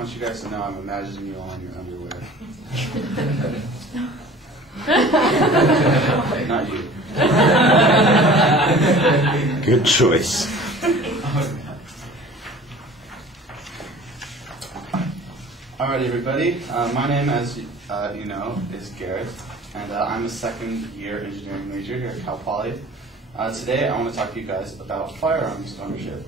want you guys to know I'm imagining you all in your underwear. Not you. Good choice. Alright, everybody. My name, as you know, is Garrett, and I'm a second-year engineering major here at Cal Poly. Today, I want to talk to you guys about firearms ownership.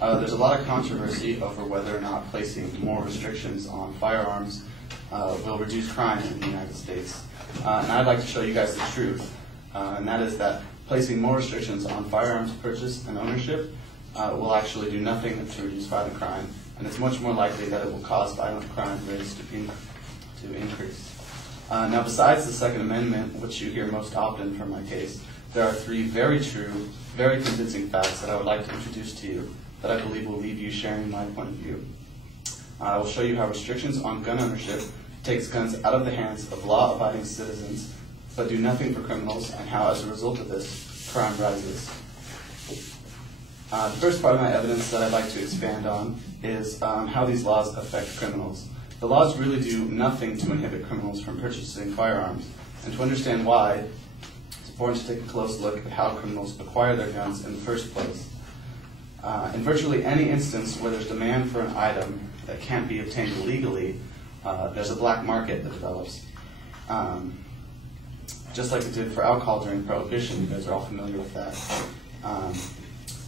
There's a lot of controversy over whether or not placing more restrictions on firearms will reduce crime in the United States. And I'd like to show you guys the truth, and that is that placing more restrictions on firearms purchase and ownership will actually do nothing to reduce violent crime, and it's much more likely that it will cause violent crime rates to increase. Now, besides the Second Amendment, which you hear most often from my case, there are three very true, very convincing facts that I would like to introduce to you that I believe will leave you sharing my point of view. I will show you how restrictions on gun ownership takes guns out of the hands of law-abiding citizens, but do nothing for criminals, and how, as a result of this, crime rises. The first part of my evidence that I'd like to expand on is how these laws affect criminals. The laws really do nothing to inhibit criminals from purchasing firearms, and to understand why, it's important to take a close look at how criminals acquire their guns in the first place. In virtually any instance where there's demand for an item that can't be obtained illegally, there's a black market that develops. Just like it did for alcohol during Prohibition. You guys are all familiar with that.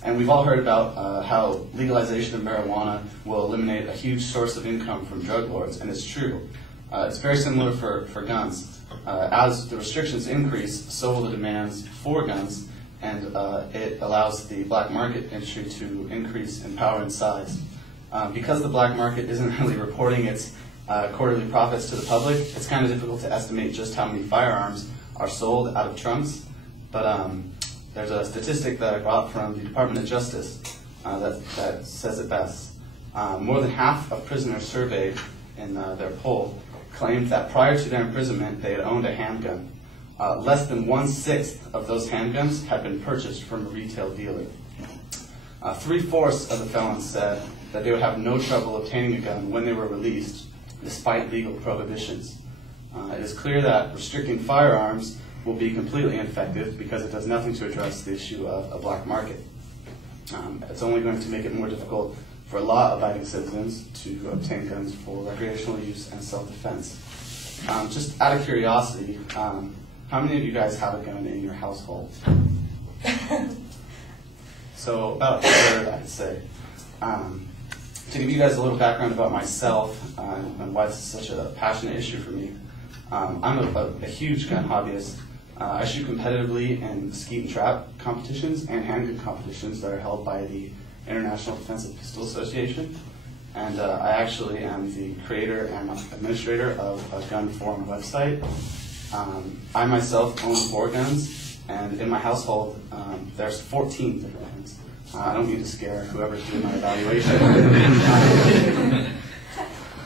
And we've all heard about how legalization of marijuana will eliminate a huge source of income from drug lords, and it's true. It's very similar for guns. As the restrictions increase, so will the demands for guns, and it allows the black market industry to increase in power and size. Because the black market isn't really reporting its quarterly profits to the public, it's kind of difficult to estimate just how many firearms are sold out of trunks, but there's a statistic that I got from the Department of Justice that says it best. More than half of prisoners surveyed in their poll claimed that prior to their imprisonment they had owned a handgun. Less than 1/6 of those handguns had been purchased from a retail dealer. 3/4 of the felons said that they would have no trouble obtaining a gun when they were released, despite legal prohibitions. It is clear that restricting firearms will be completely ineffective because it does nothing to address the issue of a black market. It's only going to make it more difficult for law-abiding citizens to obtain guns for recreational use and self-defense. Just out of curiosity, how many of you guys have a gun in your household? So about a third, I'd say. To give you guys a little background about myself and why this is such a passionate issue for me, I'm a huge gun hobbyist. I shoot competitively in skeet and trap competitions and handgun competitions that are held by the International Defensive Pistol Association. And I actually am the creator and administrator of a gun forum website. I myself own 4 guns, and in my household there's 14 different guns. I don't mean to scare whoever's doing my evaluation.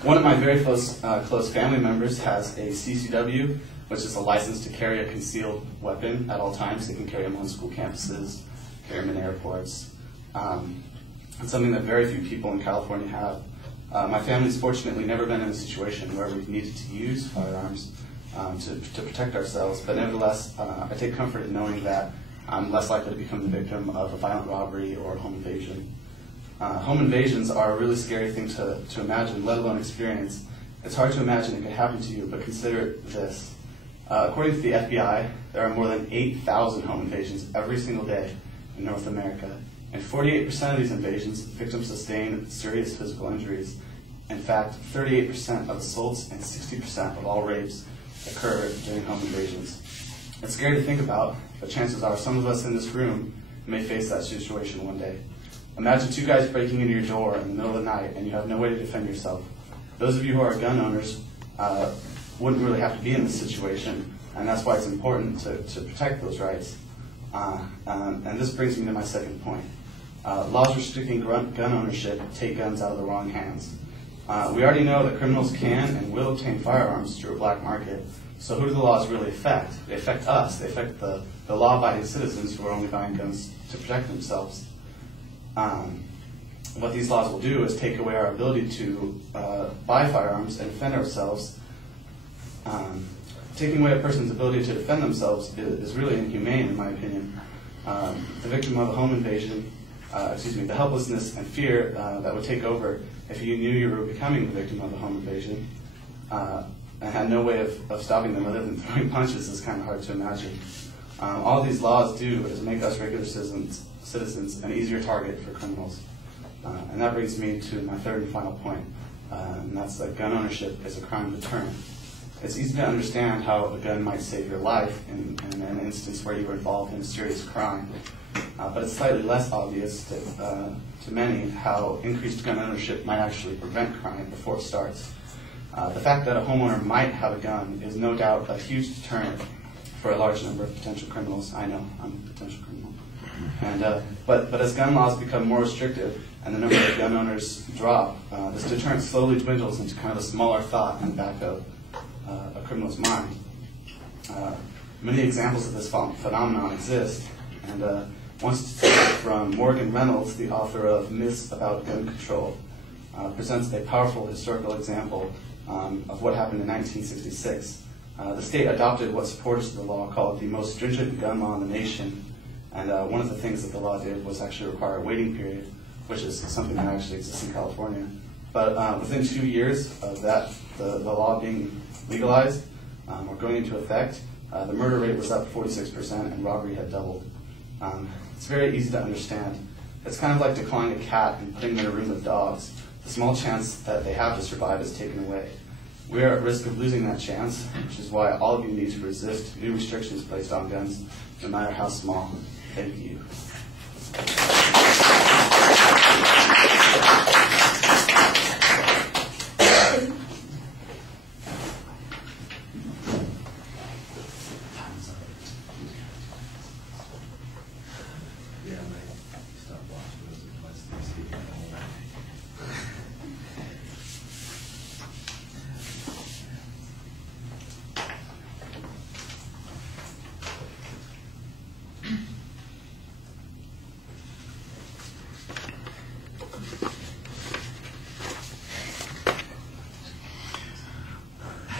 One of my very close family members has a CCW, which is a license to carry a concealed weapon at all times. They can carry them on school campuses, carry them in airports. It's something that very few people in California have. My family's fortunately never been in a situation where we've needed to use firearms to protect ourselves, but nevertheless, I take comfort in knowing that I'm less likely to become the victim of a violent robbery or a home invasion. Home invasions are a really scary thing to imagine, let alone experience. It's hard to imagine it could happen to you, but consider this. According to the FBI, there are more than 8,000 home invasions every single day in North America, and 48% of these invasions, victims sustain serious physical injuries. In fact, 38% of assaults and 60% of all rapes occur during home invasions. It's scary to think about, but chances are some of us in this room may face that situation one day. Imagine 2 guys breaking into your door in the middle of the night and you have no way to defend yourself. Those of you who are gun owners wouldn't really have to be in this situation, and that's why it's important to protect those rights. And this brings me to my second point. Laws restricting gun ownership take guns out of the wrong hands. We already know that criminals can and will obtain firearms through a black market, so who do the laws really affect? They affect us. They affect the law-abiding citizens who are only buying guns to protect themselves. what these laws will do is take away our ability to buy firearms and defend ourselves. Taking away a person's ability to defend themselves is really inhumane, in my opinion. The victim of a home invasion, the helplessness and fear that would take over if you knew you were becoming the victim of a home invasion and had no way of stopping them other than throwing punches is kind of hard to imagine. All these laws do is make us regular citizens an easier target for criminals. And that brings me to my third and final point, and that's that gun ownership is a crime deterrent. It's easy to understand how a gun might save your life in an instance where you were involved in a serious crime, but it's slightly less obvious to many how increased gun ownership might actually prevent crime before it starts. The fact that a homeowner might have a gun is no doubt a huge deterrent for a large number of potential criminals. I know, I'm a potential criminal. And, but as gun laws become more restrictive and the number of gun owners drop, this deterrent slowly dwindles into kind of a smaller thought in the back of a criminal's mind. Many examples of this phenomenon exist, and one statistic from Morgan Reynolds, the author of Myths About Gun Control, presents a powerful historical example of what happened in 1966. The state adopted what supporters of the law called the most stringent gun law in the nation, and one of the things that the law did was actually require a waiting period, which is something that actually exists in California. But within 2 years of that, the law being legalized or going into effect, the murder rate was up 46% and robbery had doubled. It's very easy to understand. It's kind of like declawing a cat and putting them in a room with dogs. The small chance that they have to survive is taken away. We are at risk of losing that chance, which is why all of you need to resist new restrictions placed on guns, no matter how small. Thank you.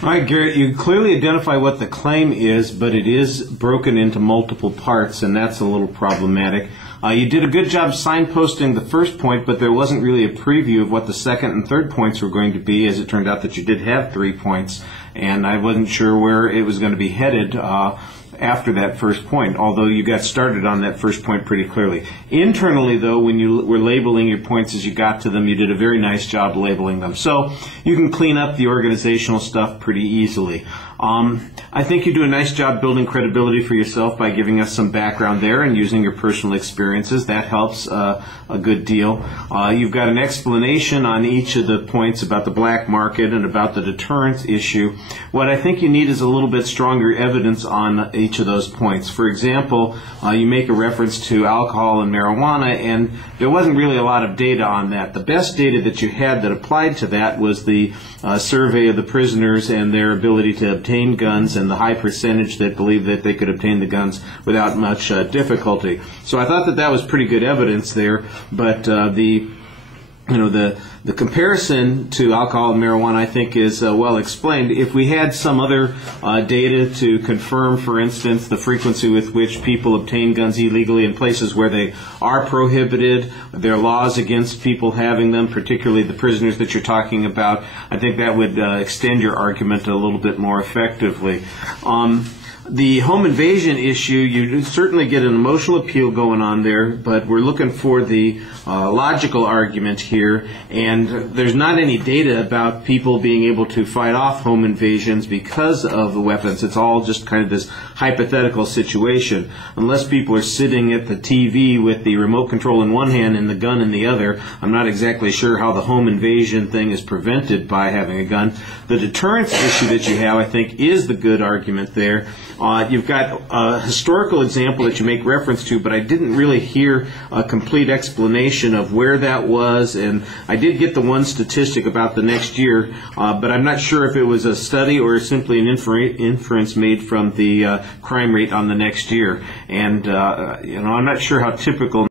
All right, Garrett, you clearly identify what the claim is, but it is broken into multiple parts, and that's a little problematic. You did a good job signposting the first point, but there wasn't really a preview of what the second and third points were going to be, as it turned out that you did have 3 points, and I wasn't sure where it was going to be headed after that first point, although you got started on that first point pretty clearly. Internally, though, when you were labeling your points as you got to them, you did a very nice job labeling them. So you can clean up the organizational stuff pretty easily. I think you do a nice job building credibility for yourself by giving us some background there and using your personal experiences. That helps a good deal. You've got an explanation on each of the points about the black market and about the deterrence issue. What I think you need is a little bit stronger evidence on each of those points. For example, you make a reference to alcohol and marijuana, and there wasn't really a lot of data on that. The best data that you had that applied to that was the survey of the prisoners and their ability to obtain guns, and the high percentage that believed that they could obtain the guns without much difficulty. So I thought that that was pretty good evidence there, but the comparison to alcohol and marijuana, I think, is well explained. If we had some other data to confirm, for instance, the frequency with which people obtain guns illegally in places where they are prohibited, there are laws against people having them, particularly the prisoners that you're talking about, I think that would extend your argument a little bit more effectively. The home invasion issue, you certainly get an emotional appeal going on there, but we're looking for the logical argument here, and there's not any data about people being able to fight off home invasions because of the weapons. It's all just kind of this hypothetical situation. Unless people are sitting at the TV with the remote control in one hand and the gun in the other, I'm not exactly sure how the home invasion thing is prevented by having a gun. The deterrence issue that you have, I think, is the good argument there. You've got a historical example that you make reference to, but I didn't really hear a complete explanation of where that was, and I did get the one statistic about the next year, but I'm not sure if it was a study or simply an inference made from the crime rate on the next year. And I'm not sure how typical